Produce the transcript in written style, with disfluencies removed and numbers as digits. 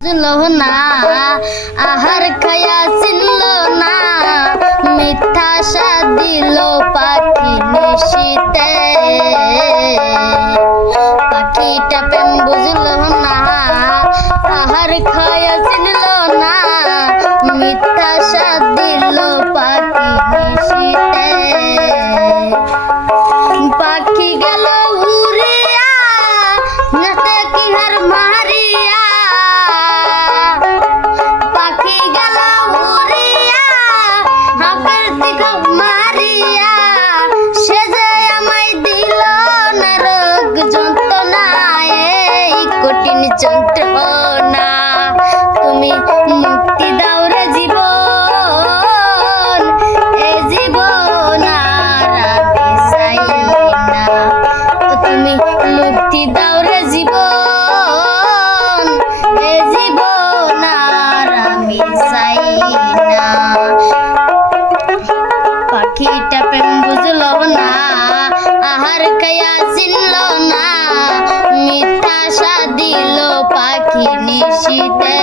বুঝলো না আহার খায়া চিনল না মিথ্যা আশা দিল পাখি নিশীতে পাখিটা প্রেম বুঝলো না আহার খায়া চিনল না মিথ্যা আশা দিল পাখি নিশীতে পাখি গেল উড়িয়া নাতে কি হার মারিয়া পাখি গেল উড়িয়া হাকের দিকে মারিয়া সে যে আমায় দিল না রোগ যন্ত্রণা এই কঠিন যন্ত্রণা তুমি মুক্তি দাও রে জীবন এ জীবন আর আমি চাই না তুমি মুক্তি দাও রে জীবন এ জীবন আর আমি চাই না পাখিটা প্রেম বুঝলো না আহার খায়া চিনল না মিথ্যা আশা দিল পাখি নিশীতে